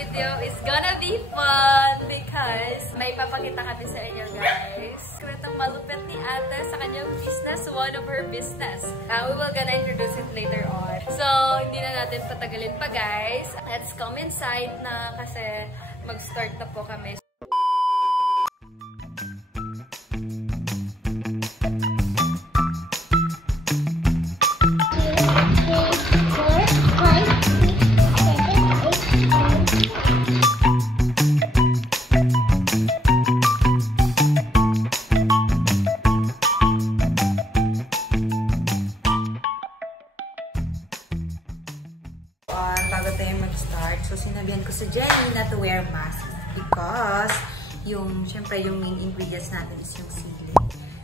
video is gonna be fun because may papakita kami sa inyo, guys. Kwentang malupit ni ate sa kanyang business, one of her business. We will gonna introduce it later on. So, hindi na natin patagalin pa, guys. Let's come inside na kasi mag-start na po kami. Bago tayo mag-start, so sinabihan ko si Jenny na to wear mask because syempre yung main ingredients natin is yung sili.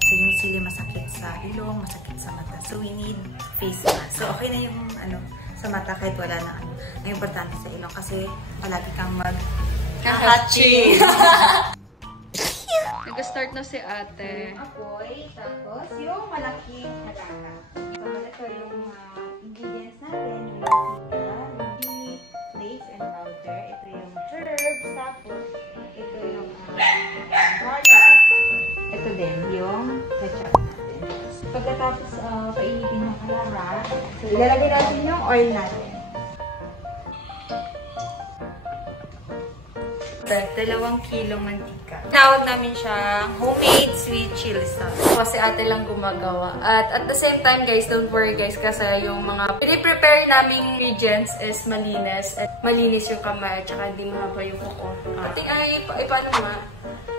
So yung sili masakit sa ilong, masakit sa mata. So we need face mask. So okay na yung sa mata kahit wala na Ang importante sa ilong kasi palagi kang mag-hachi. Nag-start na si ate. Yung apoy, tapos yung malaking halaga. So ito yung ingredients natin. Ito yung herbs, tapos ito yung garlic. Ito din yung ketchup natin. Pagkatapos painitin ng kalara, so ilalagay natin yung oil natin. 2 kilong mantika. Tawag namin siya homemade sweet chili sauce. Kasi ate lang gumagawa. At the same time, guys, don't worry guys kasi yung mga piniprepare naming ingredients is malinis. At malinis yung kamay at saka hindi mahaba yung kuko. Paano ma?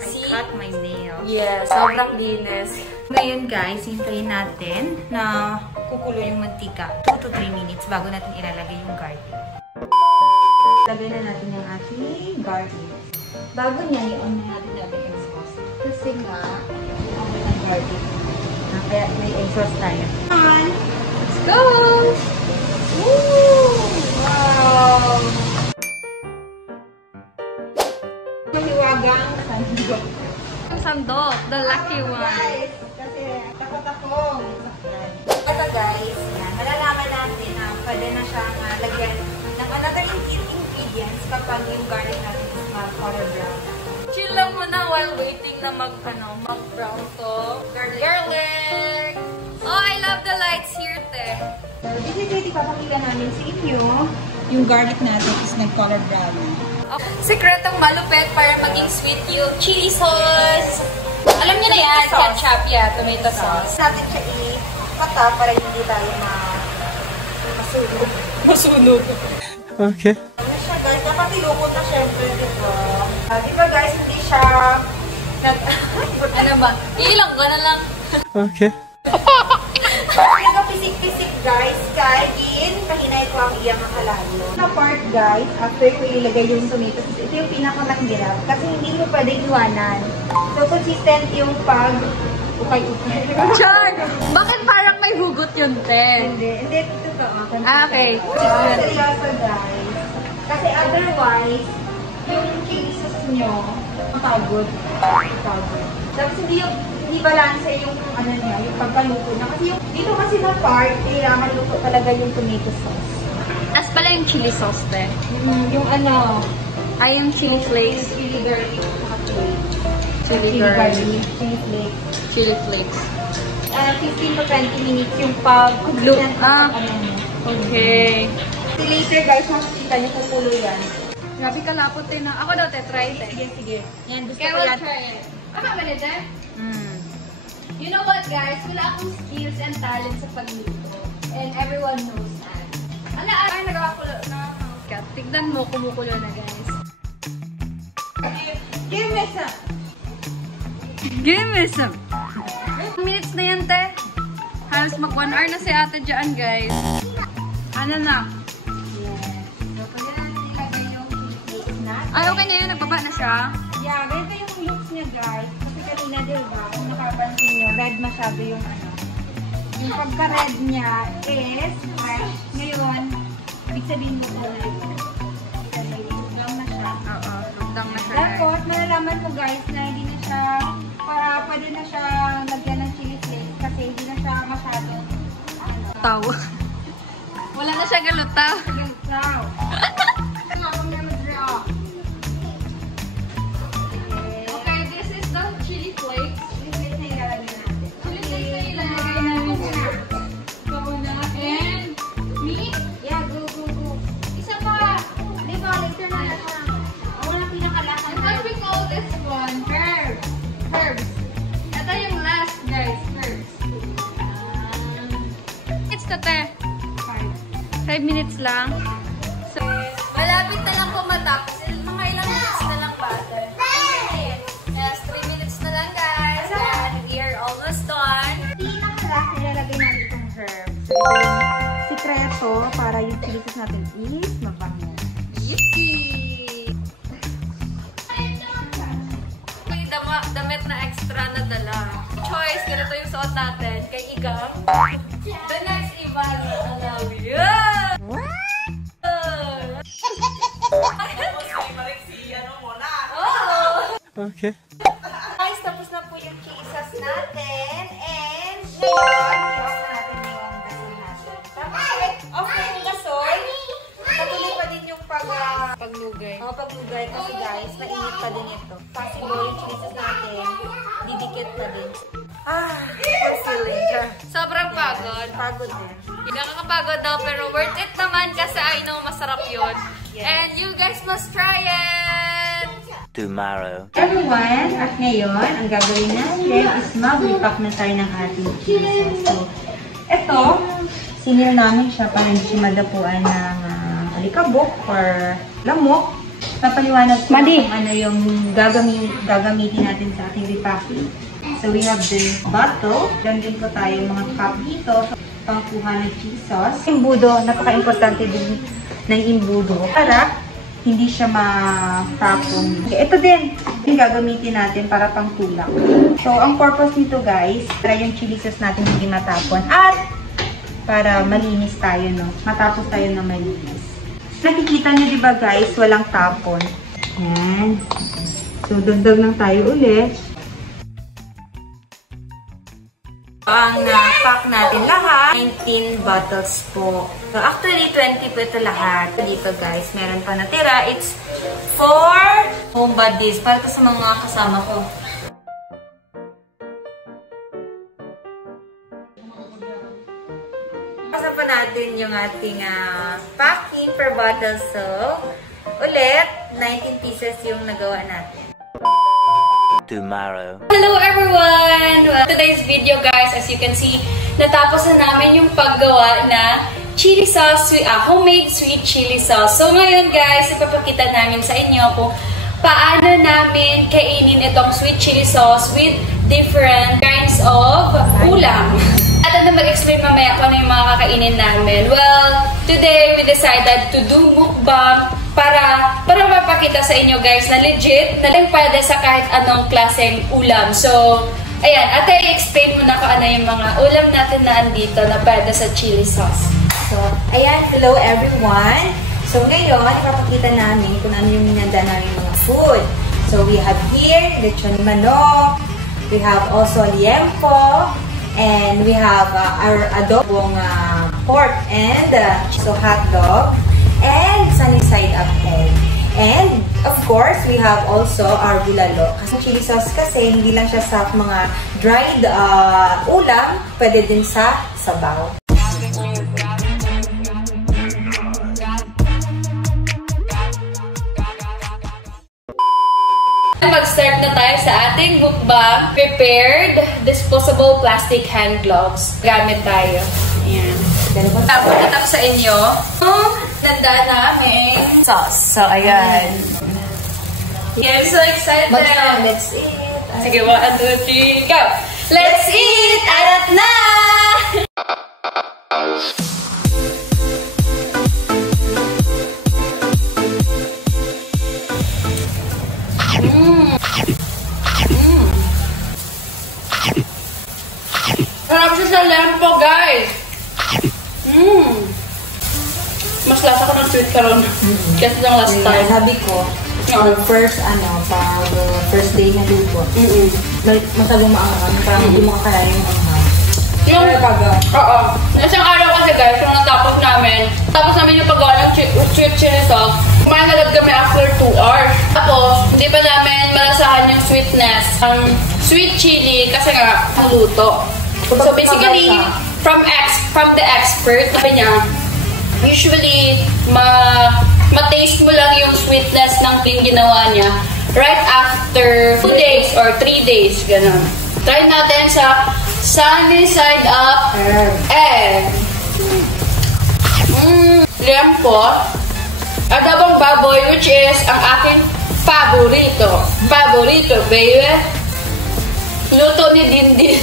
I cut my nails. Yes, sobrang linis. Ngayon guys, hintayin natin na kukulo yung mantika. 2 to 3 minutes bago natin ilalagay yung garlic. Lagay na natin yung ating garlic. Bago niya, i-on na natin yung sauce. Kasi nga, i-on ng garlic. Kaya may exhaust tayo. Let's go! Woo! Wow! Mahiwagang sandok. Yung sandok, the lucky one. Guys, kasi takot akong sakyan. Ito guys, yan. Malalaman natin na pwede na siyang lagyan ng another ingredients kapag yung garlic natin is color brown. Chill lang muna while waiting na mag-brown to. Garlic! Oh, I love the lights here, te. So, this is it. Ipapakita namin sa inyo yung garlic natin is nag-color brown. Sekretong malupit para maging sweet yung chili sauce. Alam niyo na yan, ketchup, tomato sauce. Natin siya i-mata para hindi tayo masunog. Masunog. Okay. Ano siya guys, napatilukot na syempre, diba? Diba guys, hindi siya ano ba? Ilang ko na lang. Okay. Nagka-pisik-pisik guys, kahit kahinay ko ang iyang makalayo. Sa part guys, after ko ilagay yung tomato, ito yung pinakamahirap kasi hindi mo pwede iwanan. So consistent yung ukay-ukay. Char! Bakit parang may hugot yun, te? Hindi, totoo. Okay. Seryoso guys. Kasi otherwise, yung chili sauce nyo, pagod. Tapos hindi balance yung niya, yung pagkaluto na. Kasi dito kasi na part, kailangan luto talaga yung tomato sauce. As pala yung chili sauce, te. Yung Ay, yung chili flakes. Chili garlic. Chili garlic. Chili flakes. Chili flakes. 15 to 20 minutes yung pag-cook. Okay. So later guys, makikita nyo kukulo yan. Grabe kalapot din na. Ako daw, te, try it. Sige. Yan, gusto Okay, ko we'll yan. try it. Ano ba nito? You know what, guys? Wala akong skills and talent sa pagluto. And everyone knows that. Ay, nagkakakulo na. Tignan mo, kumukulo na, guys. Give me some. Give me some. Minutes na yan, te. Halos mag 1 hour na si ate dyan, guys. Ano na? Yes. So, pwede natin ilagay yung flakes natin. Ay, okay na yun. Nagbaba na siya. Yeah, ganito yung looks niya, guys. Kasi kanina, diba, kung nakapansin nyo, red masyado yung Yung pagka-red niya is fresh. Ngayon, ibig sabihin mo na ito. Lugdang na siya. Oo, lugdang na siya. Tapos, malalaman mo guys na hindi na siya, pwede na siya lagyan ng chili flakes kasi hindi na siya masyado, Taw. Wala na siya galutaw. Galutaw. Ako na mag-draw. lang. So, malapit na lang po matapos. Mga ilang minutes na lang ba? 3 minutes na lang, guys. And we are almost done. Pinaka-last, nilalagay natin itong herbs. So, ito yung sikreto para yung chilies natin is mabango. Yippee! May damit na extra na dala. Choice, ganito yung suot natin. Kay Igang. The next Ivan, allow you. Okay. Guys, tapos na po yung chili sauce natin. And ngayon, i-off natin yung gasol natin. Tapos, off na yung gasol. Patuloy pa din yung paglugay. Paglugay. Kasi guys, mainit pa din ito. Possible yung chili sauce natin. Didikit pa din. Good feeling. Sobrang pagod. Pagod din. Nakakapagod daw, pero worth it naman kasi I know masarap yun. Yes. And you guys must try it! Tomorrow. Everyone, at ngayon, ang gagawin natin is mag-repack na tayo ng ating chili sauce. So, ito, sinil namin siya para hindi siya madapuan ng alikabok or lamok. Papaliwanag ko kung ano yung gagamitin natin sa ating repacking. So, we have the bottle. Diyan din po tayo mga cup dito. Pangkuha ng chili sauce. Imbudo, napaka-importante din ng imbudo para hindi siya matapon. Ito din, yung gagamitin natin para pang tulak. So, ang purpose nito guys, para yung chili sauce natin hindi matapon at para malinis tayo, no? Matapos tayo na malinis. Nakikita niyo diba guys, walang tapon. Yan. So, dagdag lang tayo ulit. Ang pack natin lahat, 19 bottles po. So, actually, 20 po ito lahat. Dito, guys, meron pa natira. It's for home buddies. Para sa mga kasama ko. Pasa pa natin yung ating packing per bottle. So, ulit, 19 pieces yung nagawa natin. Tomorrow. Hello everyone! Well, today's video guys, as you can see, natapos na namin yung paggawa na chili sauce, homemade sweet chili sauce. So ngayon guys, ipapakita namin sa inyo kung paano namin kainin itong sweet chili sauce with different kinds of ulam. At ano mag-explain mamaya kung ano yung mga kakainin namin. Well, today we decided to do mukbang para mapakita sa inyo guys na legit, na lang pwede sa kahit anong klaseng ulam. So, ayan, ate, i-explain mo na kung ano yung mga ulam natin na andito na pwede sa chili sauce. So, ayan, hello everyone! So, ngayon, ipapakita namin kung ano yung minanda namin mga food. So, we have here, lechon manok, we have also liempo, and we have our adobong pork and so hot dog, and sunny side up egg. And, of course, we have also our bulalo. Kasi chili sauce kasi, hindi lang siya sa mga dried ulam, pwede din sa sabaw. Mag-start na tayo sa ating mukbang. Prepared disposable plastic hand gloves. Gamit tayo. Ayan. Tapos sa inyo, nanda namin sauce. So, ayan. Yeah, I'm so excited. Let's eat. Sige, 1, 2, 3, go! Let's eat! Arat na! Sarap siya sa lempo, guys! Mas lasa ko ng sweet karon. Kasi lang last time. Sabi ko, first day na luto. Masyadong maangang. Parang hindi mo kakalain yung anghang. Yung oo. Isang araw kasi guys, yung natapos namin yung paggawa ng sweet chili sauce. Kumain agad kami after 2 hours. Tapos, hindi pa namin malasahan yung sweetness. Ang sweet chili kasi nga, maluto. So basically, from the expert, sabi niya, usually, ma-taste mo lang yung sweetness ng ginawa niya right after 2 days or 3 days, gano'n. Try natin sa sunny side up egg. liempo, adobong baboy, which is ang aking paborito. Paborito, baby. Luto ni Dindin.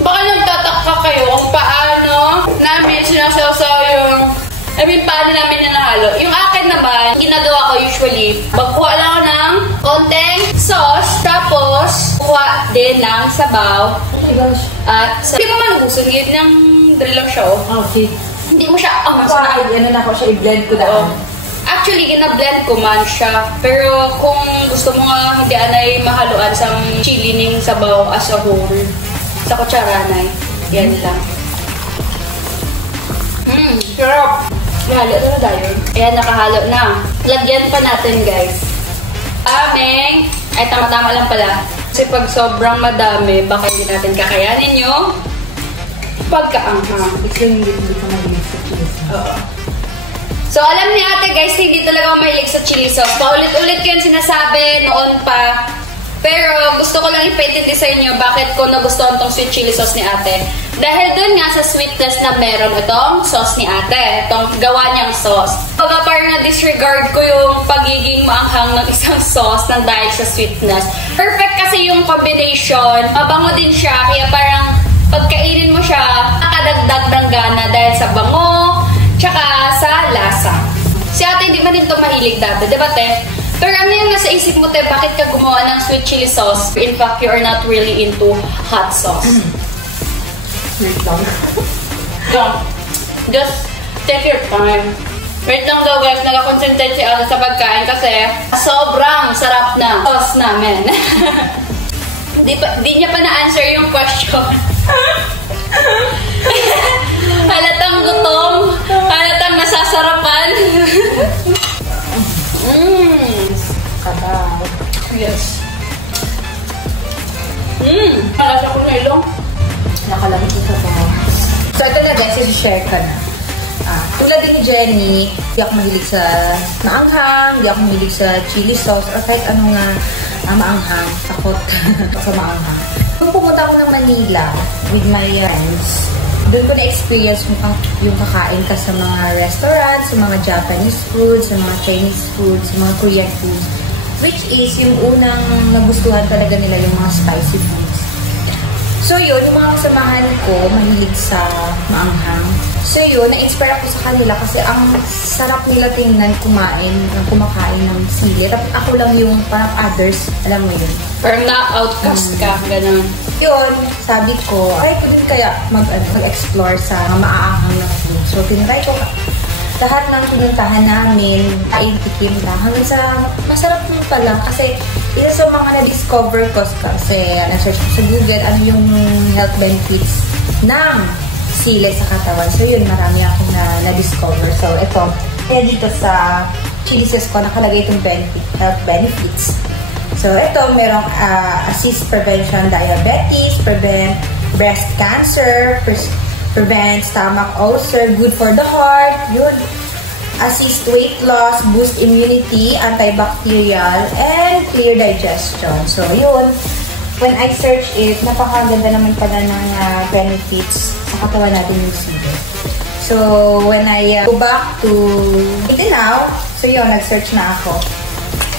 Baka nagtataka kayo kung paano namin sinasawsaw yung paano namin nahalo. Yung akin naman, ginagawa ko usually, magkuha lang ako ng konting sauce, tapos kuha din ng sabaw. Oh my gosh. At hindi mo manubusan, gawin ng dali lang siya. Okay. Hindi mo siya, Ano na ako siya, i-blend ko na. Actually, gina-blend ko man siya. Pero kung gusto mo nga hindi anay mahaluan sa chili ning sabaw as a whole, sa kutsaranay, yan lang. Sarap! Ihalo na tayo. Ayan, nakahalo na. Lagyan pa natin, guys. Ay, tama-tama lang pala. Kasi pag sobrang madami, baka hindi natin kakayanin yung pagkaanghang. Hindi ko mahilig sa cheese. Oo. So, alam ni ate, guys, hindi talaga ako mahilig sa chili sauce. Paulit-ulit ko yun sinasabi noon pa. Pero gusto ko lang ipaintindi sa inyo bakit ko nagustuhan tong sweet chili sauce ni ate. Dahil dun nga sa sweetness na meron itong sauce ni ate. Itong gawa niyang sauce. Pagka parang na-disregard ko yung pagiging maanghang ng isang sauce nang dahil sa sweetness. Perfect kasi yung combination. Mabango din siya. Kaya parang pagkainin mo siya, nakadagdag ng gana dahil sa bango, tsaka sa lasa. Si ate hindi man din ito mahilig dati, diba te? Pero ano yung nasa isip mo te, bakit ka gumawa ng sweet chili sauce? In fact, you are not really into hot sauce. Wait lang. Yeah. Just take your time. Wait lang daw guys, nag-concentrate si ate sa pagkain kasi sobrang sarap na sauce namin. Di niya pa na-answer yung question. Halatang gutom. Halatang nasasarapan. Kabaw. Yes. Malasa ko na ilong. Nakalamit yung kabaw. So, ito na guys, i-share ka na. Tulad din ni Jenny, hindi ako mahilig sa maanghang, hindi ako mahilig sa chili sauce, or kahit ano nga maanghang. Takot sa maanghang. Nung pumunta ako ng Manila with my friends, doon ko na-experience yung kakain ka sa mga restaurants, sa mga Japanese food, sa mga Chinese food, sa mga Korean food. Which is, yung unang nagustuhan talaga nila yung mga spicy foods. So yun, yung mga kasamahan ko, mahilig sa maanghang. So yun, na-inspire ako sa kanila kasi ang sarap nila tingnan kumakain ng sili. Tapos ako lang yung parang others, alam mo yun. Parang na-outcast ka, ganun. Yun, sabi ko, ay ko din kaya mag-explore sa maaanghang na food. So tinry ko lahat ng pinuntahan namin, tikim lang. Hanggang sa masarap mo pala kasi isa sa mga na-discover ko kasi na-search ko sa Google ano yung health benefits ng sili sa katawan. So yun, marami akong na-discover. So ito, kaya dito sa chili sauce ko nakalagay itong health benefits. So ito, merong assist prevention diabetes, prevent breast cancer, prevent stomach ulcer, good for the heart, yun. Assist weight loss, boost immunity, antibacterial, and clear digestion. So, yun. When I search it, napakaganda naman pala ng benefits sa katawan natin yung sili. So, when I go back to now, so yun, nag-search na ako.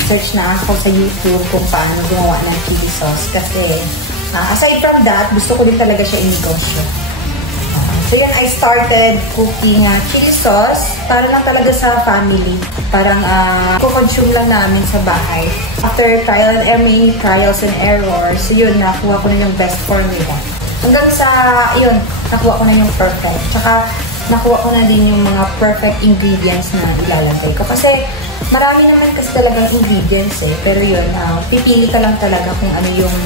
Nag-search na ako sa YouTube kung paano gumawa ng chili sauce. Kasi, aside from that, gusto ko din talaga siya i-negosyo. So yan, I started cooking chili sauce para lang talaga sa family. Parang kukonsume lang namin sa bahay. After trials and errors, so yun, nakuha ko na yung best formula. Hanggang sa, yun, nakuha ko na yung perfect. Tsaka, nakuha ko na din yung mga perfect ingredients na ilalagay ko. Kasi, marami naman kasi talagang ingredients eh. Pero yun, pipili ka lang talaga kung ano yung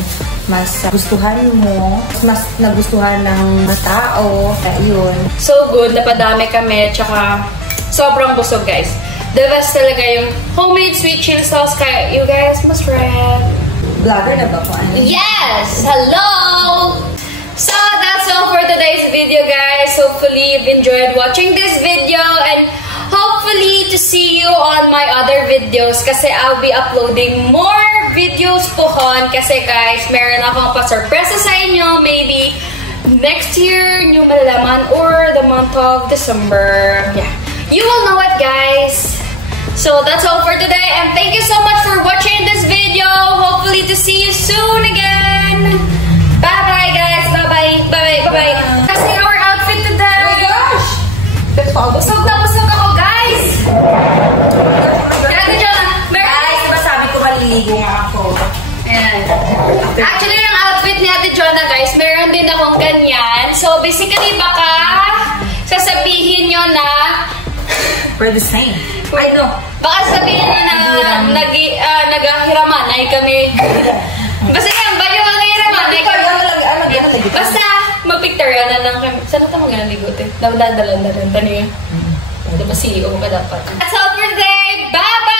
mas gustuhan mo, mas nagustuhan ng mga tao. Yun. So good, napadami kami, tsaka sobrang busog guys. The best talaga yung homemade sweet chili sauce, kaya you guys must try it. Vlogger na ba po? Ano? Yes! Hello! So that's all for today's video guys. Hopefully you've enjoyed watching this video and hopefully to see you on my other videos kasi I'll be uploading more videos pohon kasi guys, meron akong pa-surpresa sa inyo. Maybe next year nyo malalaman or the month of December. Yeah. You will know it, guys. So that's all for today, and thank you so much for watching this video. Hopefully to see you soon again. Bye-bye, guys. Bye-bye. Bye-bye. Bye-bye. Kasi our outfit today. Oh my gosh! Busog na busog ako, guys! Kaya Jonna, Guys, diba sabi ko maliligo nga ako? ayan. Actually, yung outfit ni Ate Jonna, guys, meron din akong ganyan. So, basically, baka sasabihin nyo na We're the same. I know. baka sabihin nyo na naghahiraman ay kami. Basta yan, ba yung naghahiraman ay kami. Basta, mapicture na lang kami. Saan ito mag-aligot eh? Dadalan-dalan. Tano yun? Diba CEO ka dapat? That's all for today. Bye-bye!